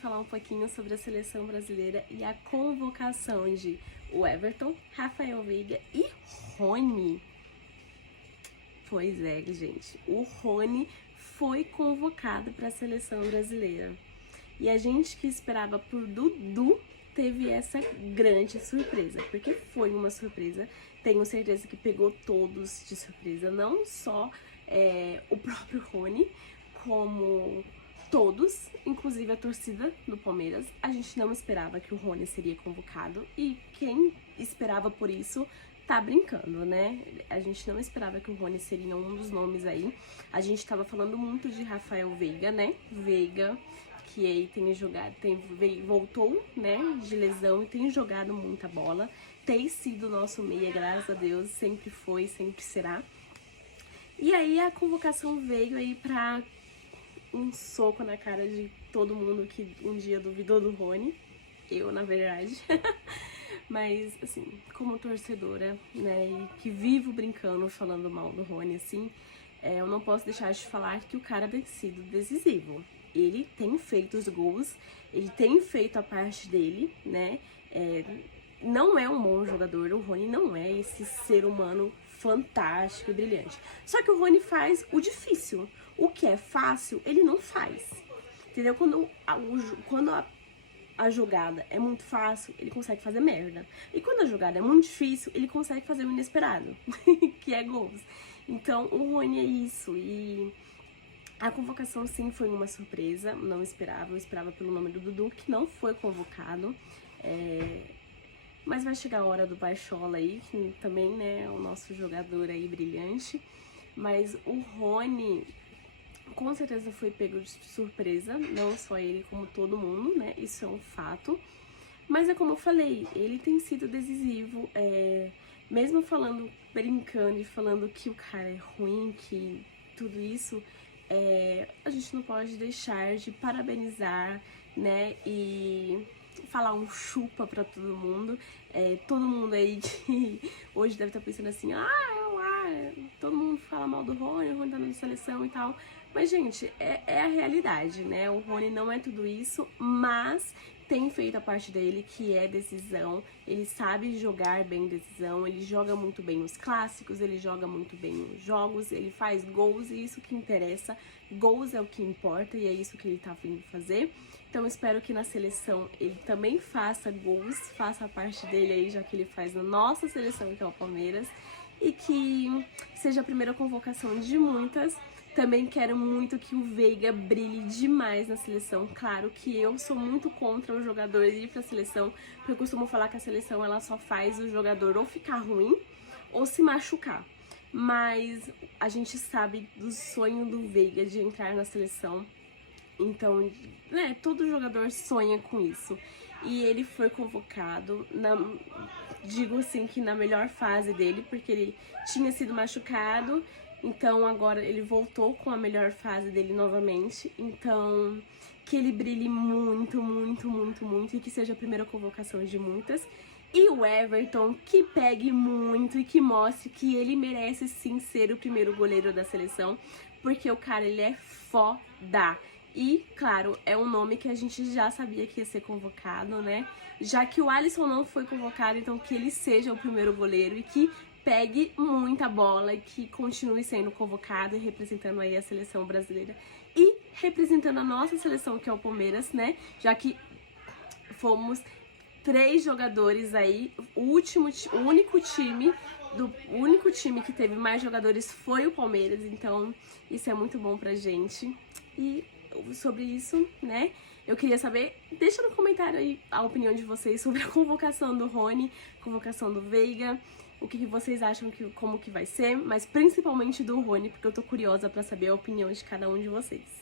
Falar um pouquinho sobre a seleção brasileira e a convocação de Everton, Rafael Veiga e Rony. Pois é, gente, o Rony foi convocado para a seleção brasileira. E a gente que esperava por Dudu teve essa grande surpresa, porque foi uma surpresa. Tenho certeza que pegou todos de surpresa, não só o próprio Rony, como todos, inclusive a torcida do Palmeiras. A gente não esperava que o Rony seria convocado e quem esperava por isso tá brincando, né? A gente não esperava que o Rony seria um dos nomes aí. A gente tava falando muito de Rafael Veiga, né? Veiga, que aí tem jogado, voltou, né, de lesão e tem jogado muita bola. Tem sido nosso meia, graças a Deus, sempre foi, sempre será. E aí a convocação veio aí pra um soco na cara de todo mundo que um dia duvidou do Rony. Eu, na verdade. Mas, assim, como torcedora, né, e que vivo brincando, falando mal do Rony, assim, eu não posso deixar de falar que o cara tem sido decisivo. Ele tem feito os gols, ele tem feito a parte dele, né, não é um bom jogador, o Rony não é esse ser humano fantástico e brilhante. Só que o Rony faz o difícil. O que é fácil, ele não faz. Entendeu? Quando a jogada é muito fácil, ele consegue fazer merda. E quando a jogada é muito difícil, ele consegue fazer o inesperado, que é gols. Então, o Rony é isso. E a convocação, sim, foi uma surpresa. Não esperava. Eu esperava pelo nome do Dudu, que não foi convocado. Mas vai chegar a hora do Baixola aí, que também, né, é o nosso jogador aí brilhante. Mas o Rony, com certeza foi pego de surpresa, não só ele, como todo mundo, né, isso é um fato. Mas é como eu falei, ele tem sido decisivo, mesmo falando, brincando e falando que o cara é ruim, que tudo isso, a gente não pode deixar de parabenizar, né, e falar um chupa pra todo mundo. Todo mundo aí que hoje deve estar pensando assim, todo mundo fala mal do Rony, o Rony tá na seleção e tal. Mas, gente, é a realidade, né? O Rony não é tudo isso, mas tem feito a parte dele, que é decisão. Ele sabe jogar bem decisão, ele joga muito bem os clássicos, ele joga muito bem os jogos, ele faz gols e isso que interessa. Gols é o que importa e é isso que ele tá vindo fazer. Então, espero que na seleção ele também faça gols, faça a parte dele aí, já que ele faz na nossa seleção, que é o Palmeiras. E que seja a primeira convocação de muitas. Também quero muito que o Veiga brilhe demais na seleção. Claro que eu sou muito contra o jogador ir pra seleção, porque eu costumo falar que a seleção ela só faz o jogador ou ficar ruim ou se machucar. Mas a gente sabe do sonho do Veiga de entrar na seleção. Então, né, todo jogador sonha com isso. E ele foi convocado, digo assim que na melhor fase dele, porque ele tinha sido machucado, então agora ele voltou com a melhor fase dele novamente. Então, que ele brilhe muito, muito, muito, muito, e que seja a primeira convocação de muitas. E o Everton, que pegue muito e que mostre que ele merece sim ser o primeiro goleiro da seleção, porque o cara, ele é foda. E, claro, é um nome que a gente já sabia que ia ser convocado, né? Já que o Alisson não foi convocado, então que ele seja o primeiro goleiro e que pegue muita bola e que continue sendo convocado e representando aí a seleção brasileira e representando a nossa seleção, que é o Palmeiras, né? Já que fomos 3 jogadores aí, o único time que teve mais jogadores foi o Palmeiras, então isso é muito bom pra gente. E sobre isso, né, eu queria saber, deixa no comentário aí a opinião de vocês sobre a convocação do Rony, convocação do Veiga, o que vocês acham, como que vai ser, mas principalmente do Rony, porque eu tô curiosa pra saber a opinião de cada um de vocês.